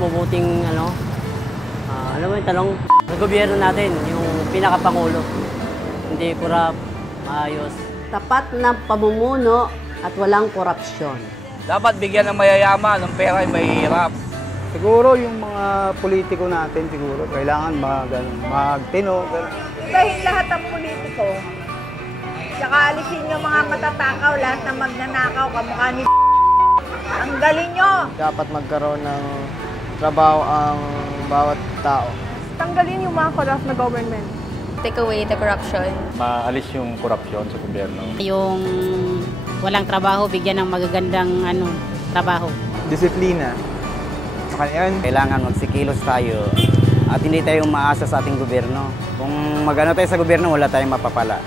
mabuting alam mo yung tanong, sa gobyerno natin, yung pinakapangulo, hindi kurap, maayos. Tapat na pamumuno at walang korupsyon. Dapat bigyan ng mayayaman, ng pera ay mahihirap. Siguro yung mga politiko natin, siguro, kailangan magtino. Dahil lahat ng politiko, saka alisin yung mga matatakaw, lahat ng magnanakaw, kamukha ni ang galing nyo! Dapat magkaroon ng trabaho ang bawat tao. Tanggalin yung mga corrupt na government. Take away the corruption. Maalis yung korupsyon sa gobyerno. Yung walang trabaho, bigyan ng magagandang trabaho. Disiplina. Kailangan magsikilos tayo at hindi tayo umaasa sa ating gobyerno. Kung magano tayo sa gobyerno, wala tayong mapapala.